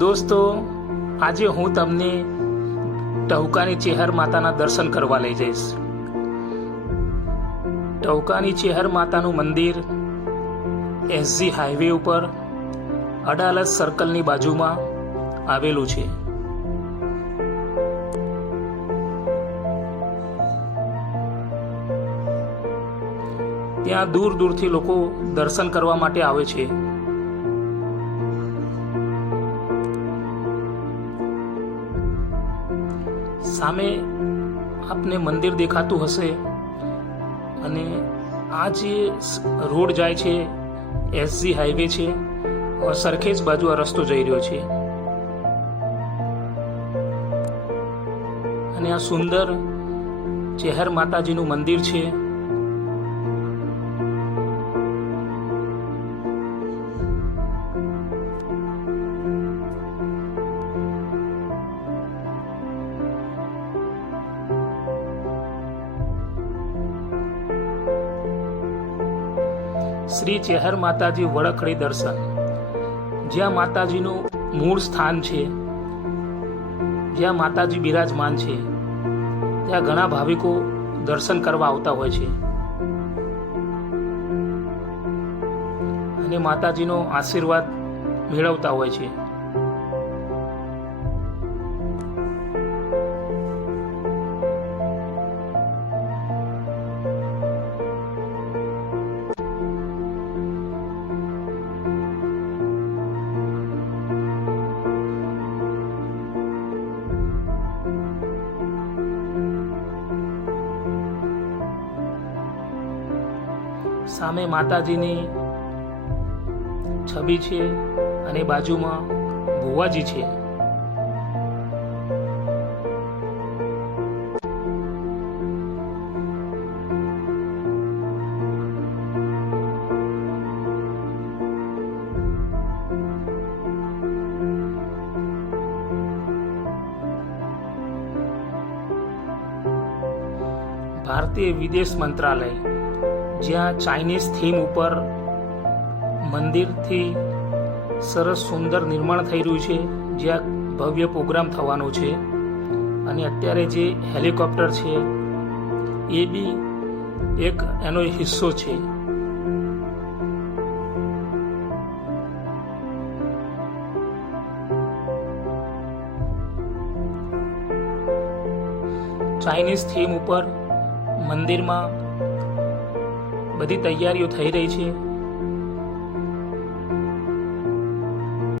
દોસ્તો, આજે હું તમને ટહુકાની ચેહર માતાના દર્શન કરવા લઈ જઈશ. ટહુકાની ચેહર માતાનું મંદિર એસજી હાઈવે ઉપર અડાલજ સર્કલની બાજુમાં આવેલું છે. ત્યાં દૂર દૂરથી લોકો દર્શન કરવા માટે આવે છે. સામે આપને મંદિર દેખાતું હશે અને આ જે રોડ જાય છે એસજી હાઈવે છે, સરખેજ બાજુ આ રસ્તો જઈ રહ્યો છે. અને આ સુંદર ચેહર માતાજીનું મંદિર છે. શ્રી ચેહર માતાજી વડખડી દર્શન, જ્યાં માતાજીનું મૂળ સ્થાન છે, જ્યાં માતાજી બિરાજમાન છે, ત્યાં ઘણા ભાવિકો દર્શન કરવા આવતા હોય છે અને માતાજીનો આશીર્વાદ મેળવતા હોય છે. સામે માતાજીની છબી છે અને બાજુમાં ભુવાજી છે. ભારતીય વિદેશ મંત્રાલય, જ્યાં ચાઇનીઝ થીમ ઉપર મંદિરથી સરસ સુંદર નિર્માણ થઈ રહ્યું છે, જ્યાં ભવ્ય પ્રોગ્રામ થવાનો છે. અને અત્યારે જે હેલિકોપ્ટર છે એ બી એક એનો હિસ્સો છે. ચાઇનીઝ થીમ ઉપર મંદિરમાં બધી તૈયારીઓ થઈ રહી છે.